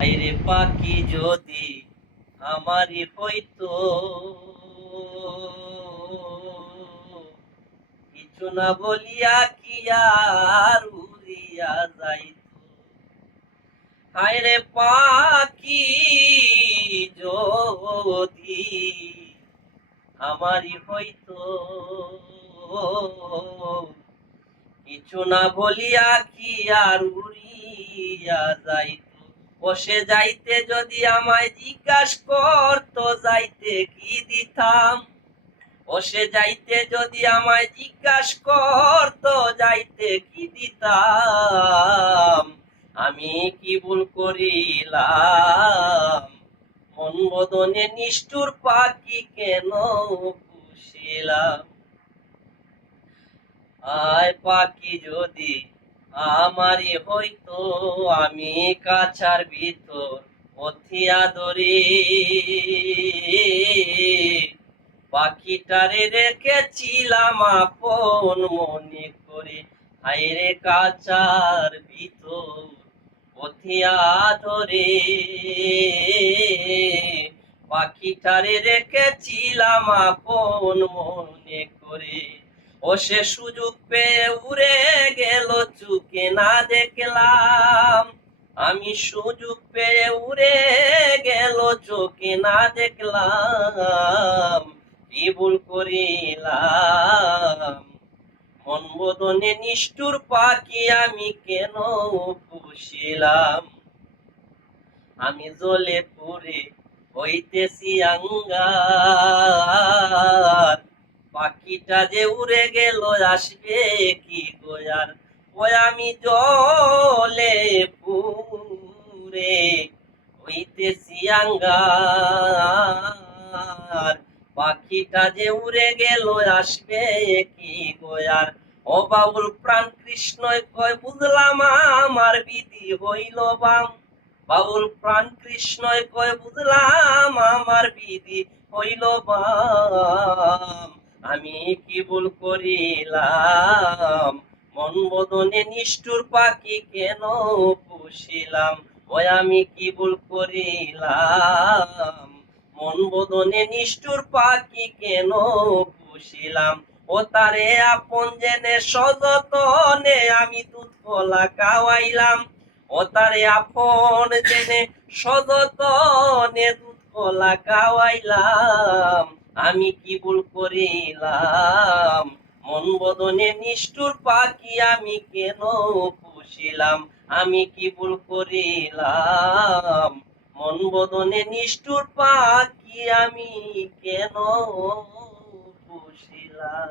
আইরে পাখি যদি আমারই হইতো, কিছু না বলিয়া কি আর উড়িয়া যাইতো। আইরে পাখি যদি আমারই হইতো, কিছু না বলিয়া কি আর উড়িয়া যাইতো। বসে যাইতে যদি আমায় জিজ্ঞাস করতো যাইতে কি দিতাম, বসে যাইতে যদি আমায় জিজ্ঞাস করতো যাইতে কি দিতাম। আমি কি ভুল করিলাম, মন বদনে নিষ্ঠুর পাখি কেন পুষিলাম। আয় পাখি যদি আমারই হইতো, আমি কাছার ভিতর পথিয়া ধরি, পাখিটারে রেখেছিলাম আপন মনে করে। হায়রে কাছার ভিতর পথিয়া ধরে, পাখিটারে রেখেছিলাম আপন মনে করে। ও সে সুযোগ পেয়ে উড়ে গেল, চুকে না দেখলাম। আমি সুযোগ পেয়ে উড়ে গেল, চোখে না দেখলাম। কি ভুল করিলাম, মন বদনে নিষ্ঠুর পাখি আমি কেন পুষিলাম। আমি জ্বলে পুড়ে হইতেছি আঙ্গার, পাখিটা যে উড়ে গেল আসবে কি গোয়ার। ওই আমি জ্বলে পুড়ে হইতেছি আঙ্গার, পাখিটা যে উড়ে গেল আসবে কি গোয়ার। ও বাউল প্রাণ কৃষ্ণই কয় বুঝলাম আমার বিধি হইল বাম, বাউল প্রাণ কৃষ্ণই কয় বুঝলাম আমার বিধি হইল বাম। আমি কি ভুল করিলাম, মন বদনে নিষ্ঠুর পাখি কেন পুষিলাম। ওই আমি কি ভুল করিলাম, মন বদনে নিষ্ঠুর পাখি কেন পুষিলাম। ও তারে আপন জেনে সযতনে আমি দুধ কলা খাওয়াইলাম, ও তারে আপন জেনে সযতনে দুধ কলা খাওয়াইলাম। আমি কি ভুল করিলাম, মন বদনে নিষ্ঠুর পাখি আমি কেন পুষিলাম। আমি কি ভুল করিলাম, মন বদনে নিষ্ঠুর পাখি আমি কেন পুষিলাম।